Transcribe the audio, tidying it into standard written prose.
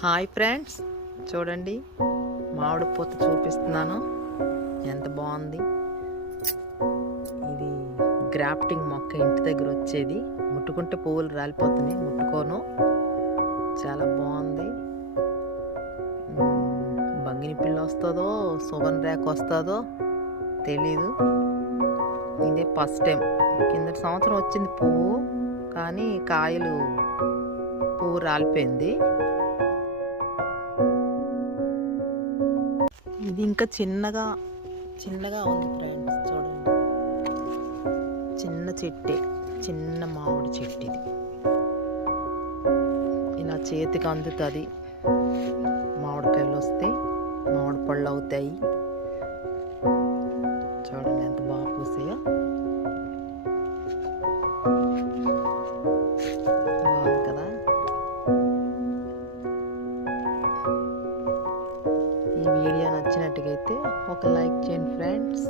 Hi friends, చూడండి మామిడి పూత చూపిస్తున్నాను. ఎంత బాగుంది. ఇది గ్రాఫ్టింగ్ మొక్క, ఇంటి దగ్గర వచ్చేది. ముట్టుకుంటే పువ్వులు రాలిపోతున్నాయి, ముట్టుకోను. చాలా బాగుంది. బంగిని పిల్ల వస్తుందో సుగన్ రేఖ వస్తుందో తెలీదు. ఇదే ఫస్ట్ టైం. కిందటి సంవత్సరం వచ్చింది పువ్వు, కానీ పువ్వు రాలిపోయింది. ఇది ఇంకా చిన్నగా ఉంది ఫ్రెండ్స్. చూడండి, చిన్న చెట్టే, చిన్న మామిడి చెట్టు ఇది. ఇలా చేతికి అందుతుంది. మామిడికాయలు వస్తాయి, మామిడి పళ్ళు అవుతాయి. చూడండి ఎంత బాగా పూసాయో. బాగుంది కదా. ఈ వీడియో నచ్చినట్టుగైతే ఒక లైక్ చేయండి ఫ్రెండ్స్.